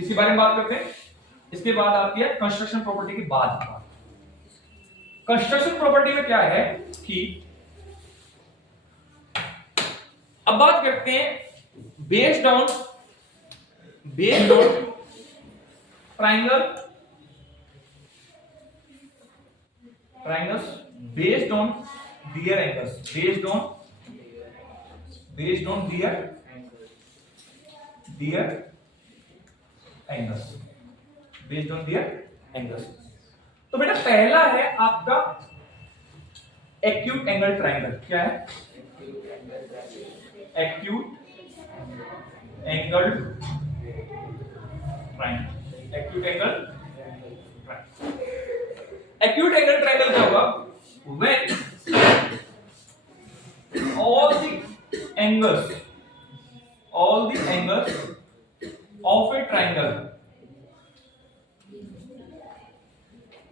किसी बारे में बात करते हैं। इसके बाद आती है कंस्ट्रक्शन प्रॉपर्टी की बात। कंस्ट्रक्शन प्रॉपर्टी में क्या है कि अब बात करते हैं based on triangle triangles based on their angles, based on their angles, based on their angles। तो बेटा पहला है आपका एक्यूट एंगल ट्राइंगल। क्या है? Acute angle triangle. Acute angle acute angle triangle क्या होगा? When all the angles of a triangle,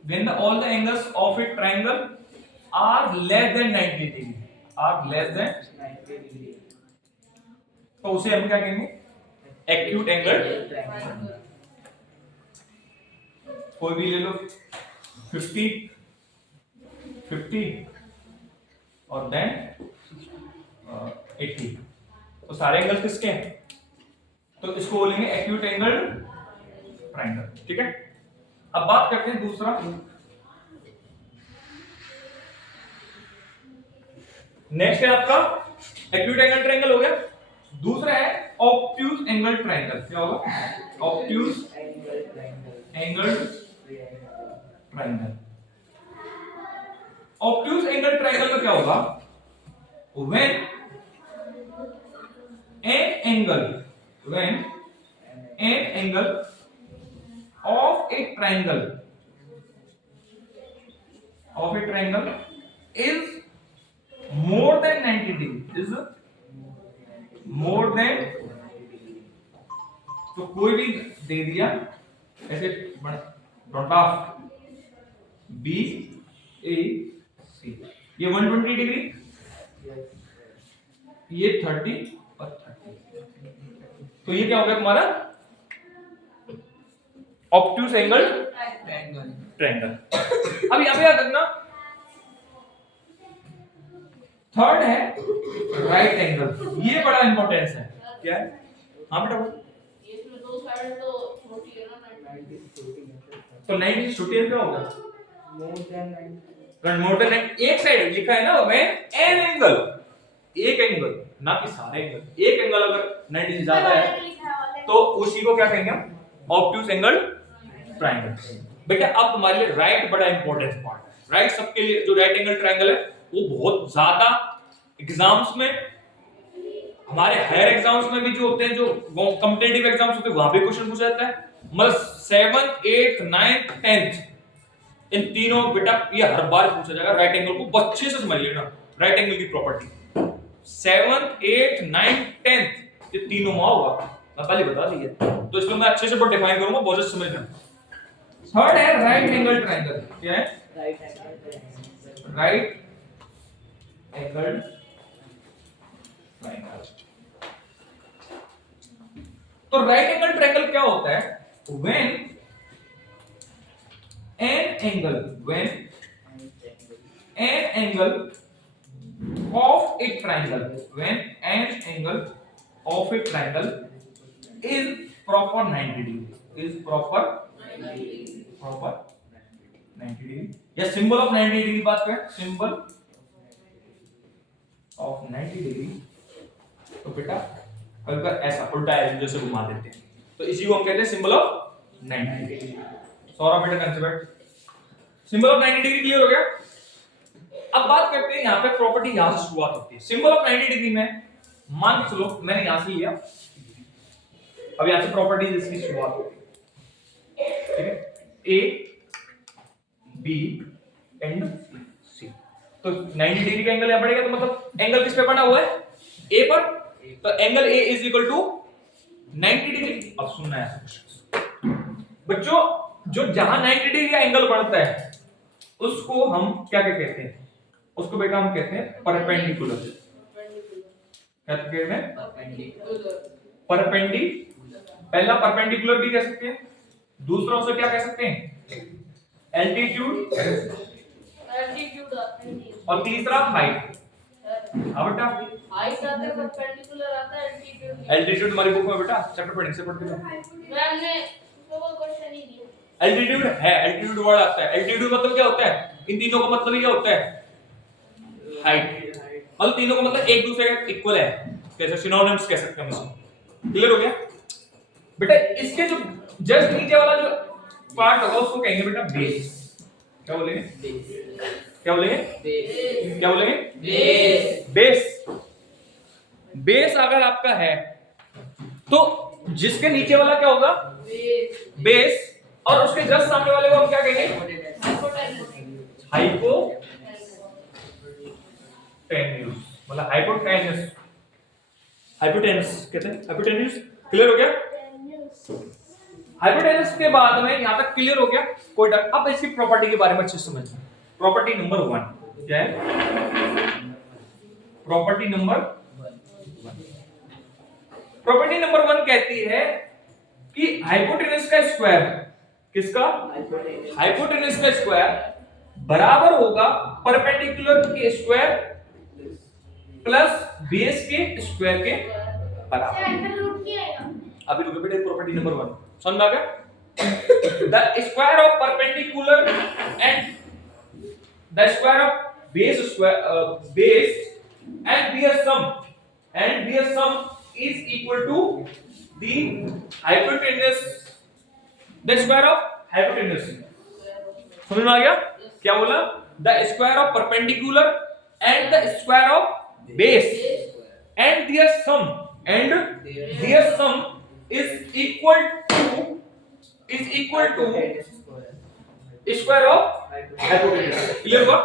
when all the angles of a triangle are less than 90 degree, तो उसे हम क्या कहेंगे? acute angle triangle। कोई भी ले लो, 50 और देन 80, तो सारे एंगल किसके हैं? तो इसको बोलेंगे एक्यूट एंगल ट्राइंगल। ठीक है, अब बात करते हैं दूसरा। नेक्स्ट है आपका एक्यूट एंगल ट्राइंगल हो गया। दूसरा है ऑब्ट्यूज एंगल ट्राइंगल। क्या होगा? Obtuse angle triangle. Obtuse angle triangle में क्या होगा? when an angle of a triangle is more than 90 degree, तो कोई भी दे दिया ऐसे डॉट ऑफ बी ए सी, ये 120 डिग्री, ये 30 और 30, तो ये क्या हो गया तुम्हारा? Obtuse angle triangle. अब यहां पे याद रखना, थर्ड है राइट एंगल। ये बड़ा इंपॉर्टेंस है। क्या है? हाँ बेटा, इसमें दो साइड तो छोटी है ना, 90 छोटी है, तो 90 छोटी है, क्या होगा? More than 90। एक साइड लिखा है ना, मैं एन एंगल, एक एंगल, ना कि सारे एंगल। एक एंगल अगर 90 से ज्यादा है तो उसी को क्या कहेंगे हम? Obtuse angle triangle. बेटा अब तुम्हारे लिए राइट बड़ा इंपॉर्टेंट पार्ट है। राइट सबके लिए जो राइट एंगल ट्रायंगल है वो बहुत ज्यादा एग्जाम्स में, हमारे हायर एग्जाम्स में भी जो होते हैं, जो कॉम्पिटिटिव एग्जाम्स होते हैं, वहां भी क्वेश्चन पूछा जाता है। मतलब 7th 8th 9th 10th इन तीनों बेटा ये हर बार पूछा जाएगा। राइट एंगल को अच्छे से समझ लेना, राइट एंगल की property 7th 8th 9th 10th ये तीनों में होगा, मैं पहले बता दिया, तो इसलिए मैं अच्छे से डिफाइन करूंगा, बहुत अच्छे समझना। थर्ड है राइट एंगल ट्रायंगल। क्या है? Right angle triangle. तो राइट एंगल ट्रायंगल क्या होता है? when an angle of a triangle is proper 90 degree, proper 90 degree, या सिंबल ऑफ 90 डिग्री बात करें, सिंबल ऑफ 90 डिग्री, तो बेटा कभी ऐसा उल्टा है जैसे घुमा देते हैं, तो इसी को हम कहते हैं सिंबल ऑफ 90 डिग्री। सौरभ बेटा concept symbol of 90 degree clear हो गया। अब बात करते हैं यहाँ पे प्रॉपर्टी, यहां से शुरुआत होती है। सिंबल ऑफ 90 डिग्री में मान के चलो मैंने यहां से लिया, अब यहां से प्रॉपर्टीज इसकी शुरुआत होती है। ठीक है, ए बी एंड सी, तो 90 डिग्री का एंगल यहां पड़ेगा, तो मतलब एंगल किस पे बना हुआ है? ए पर, तो angle A is equal to 90 degree. अब सुनना है बच्चों, जो जहां 90 डिग्री का एंगल बनता है उसको हम क्या कहते हैं? उसको बेटा हम कहते हैं परपेंडिकुलर। क्या कहते हैं? परपेंडिकुलर। पहला परपेंडिकुलर भी कह सकते हैं, दूसरा उसे क्या कह सकते हैं, एल्टीट्यूड, और तीसरा हाइट। हाँ बेटा, हाइट आता है, परपेंडिकुलर आता है, एल्टीट्यूड हमारी बुक में बेटा चैप्टर पढ़ने से पढ़ते हो, मैम ने तो वो क्वेश्चन ही दिया। एल्टीट्यूड है, एल्टीट्यूड वर्ड आता है। एल्टीट्यूड मतलब क्या होता है, इन तीनों का मतलब ही क्या होता है, हाइट, और तीनों का मतलब एक दूसरे के इक्वल है, कैसे सिनोनिम्स कह सकते हैं इसको। क्लियर हो गया बेटा? इसके जो जस्ट नीचे वाला जो पार्ट होगा उसको कहेंगे बेटा बेस। क्या बोलेंगे? क्या बोलेंगे? क्या बोलेंगे? बेस। बेस अगर आपका है तो जिसके नीचे वाला क्या होगा, बेस, और उसके जस्ट सामने वाले को हम क्या कहेंगे, हाइपोटेन्यूज, मतलब हाइपोटेन्यूज, हाइपोटेन्यूज कहते हैं, हाइपोटेन्यूज। क्लियर हो गया? हाइपोटेन्यूज के बाद में यहां तक क्लियर हो गया कोई डर? अब इसकी प्रॉपर्टी के बारे में अच्छे से समझिए। प्रॉपर्टी नंबर 1 क्या है? प्रॉपर्टी नंबर 1 कहती है कि हाइपोटेन्यूज का स्क्वायर, किसका? हाइपोटेन्यूज का स्क्वायर बराबर होगा परपेंडिकुलर के स्क्वायर प्लस बेस के स्क्वायर के बराबर। अभी रुको बेटा, प्रॉपर्टी नंबर 1 समझ आ गया? The square of perpendicular and the square of base square base and their sum is equal to the hypotenuse, the square of hypotenuse। समझ में आ गया क्या बोला? the square of perpendicular and the square of base and their sum is equal to square of hypotenuse। Clear हुआ?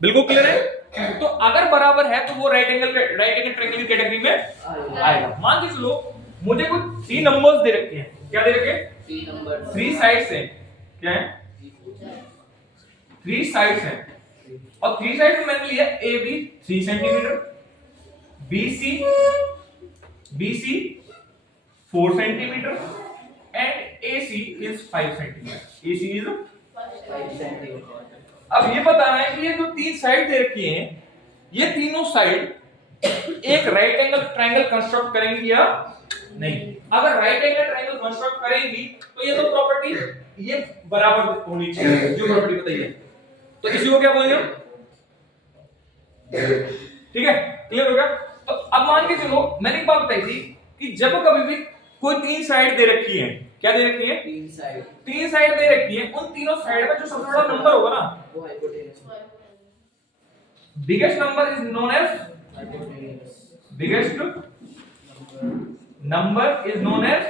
बिल्कुल clear है। तो अगर बराबर है तो वो राइट एंगल ट्रायंगल की कैटेगरी में आएगा। मान के चलो मुझे कुछ 3 नंबर्स दे रखे हैं। क्या दे रखे हैं? 3 नंबर, 3 साइड्स हैं। क्या है? 3 साइड्स हैं, और 3 साइड में मैंने लिया A B 3 centimetre, B C 4 centimetre and A C is 5 centimetre. A C is 5 centimetre. अब ये बताना है कि ये जो 3 साइड दे रखी हैं, ये तीनों साइड एक राइट एंगल ट्रायंगल कंस्ट्रक्ट करेंगी या नहीं? अगर राइट एंगल ट्रायंगल कंस्ट्रक्ट करेंगी तो ये तो प्रॉपर्टी ये बराबर होनी चाहिए, जो प्रॉपर्टी बताइए। तो इसी को क्या बोलेंगे? ठीक है, क्लियर हो गया? तो अब मान के चलो मैंने एक बात बताई थी कि जब कभी भी कोई 3 साइड दे रखी है, क्या दे रखी है? 3 साइड दे रखी है, उन तीनों साइड में जो सबसे बड़ा नंबर होगा ना, वो hypotenuse, biggest number is known as hypotenuse, biggest number is known as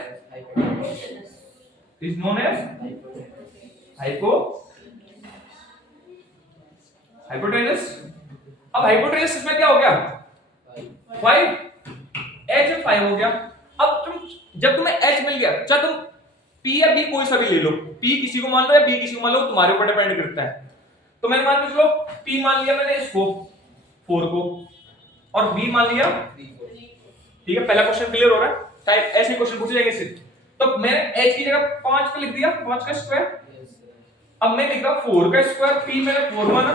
hypotenuse. अब हाइपोटेन्यूज में क्या हो गया? 5, h 5 हो गया। अब जब तुम्हें h मिल गया, चाहे तुम p या b कोई सा भी ले लो, p किसी को मान लो या b किसी को मान लो, तुम्हारे ऊपर डिपेंड करता है। तो मैंने मान के चलो p मान लिया मैंने इसको 4 को, और b मान लिया 3 को। ठीक है, पहला क्वेश्चन क्लियर हो रहा है? टाइप ऐसे क्वेश्चन पूछे जाएंगे सिर्फ। तो मैंने h की जगह 5 का लिख दिया, 5 का स्क्वायर। अब मैं लिख रहा 4 का स्क्वायर, p मैंने 4 माना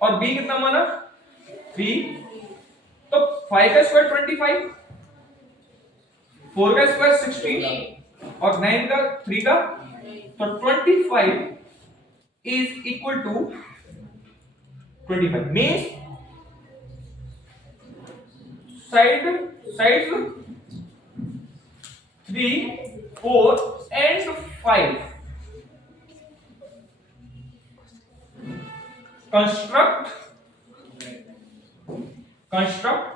और b कितना माना? 3। तो 5 का स्क्वायर 25, 4 का स्क्वायर 16 और 9 का 3 का, तो 25 is equal to 25। Means sides 3, 4 and 5 construct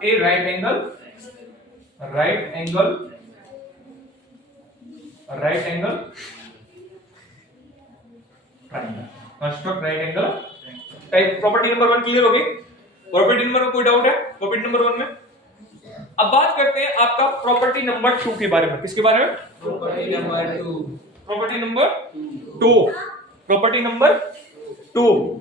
a right angle triangle। Construct right angle type. Property number 1 clear हो गई? प्रॉपर्टी नंबर में कोई डाउट है? प्रॉपर्टी नंबर 1 में। अब बात करते हैं आपका प्रॉपर्टी नंबर 2 के बारे में। किसके बारे में? Property number 2। Property number 2।